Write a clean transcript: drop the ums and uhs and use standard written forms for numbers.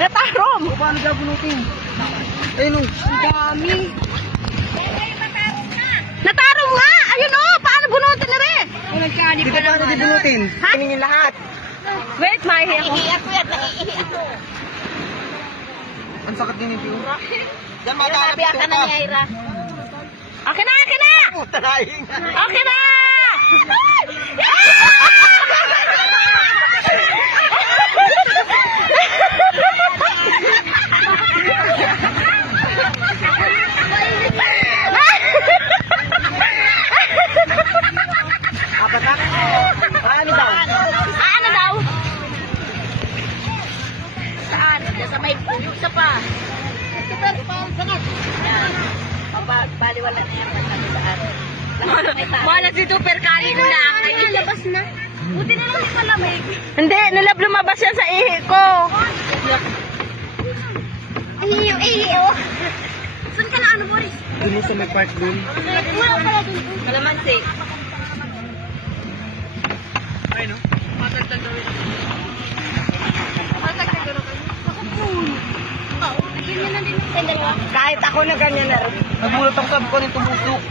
Natarom! Paano siya bunutin? Ayun o. Ang dami. Natarom nga! Ayun o! Paano bunutin na rin? Dito paano di bunutin? Ha? Kainin yung lahat. Wait, mahihi ako. Ang sakit din yung tiyo. Diyan Nabiyak ka na ni Ira. Okay na! Okay na! Talaing. Okay na! Apat na? Paano daw? Ano daw? Saan? Sa may puyo sa pa. Super, sangat. Baliwala na yan. Mana si Super Kali ko lang. Nalabas na. Buti na lang di malamig. Hindi, lumabas yan sa ihi ko. Ihi. Saan ka na ano, Boris? Doon mo sa may park doon. Wala pala dun. Kalamansi. Ay no? Matagtag daw ito. Matagtag daw kayo. Ako po. Ganyan na din. Kahit ako na ganyan na rin. Nagulat ako sabi ko nito busok.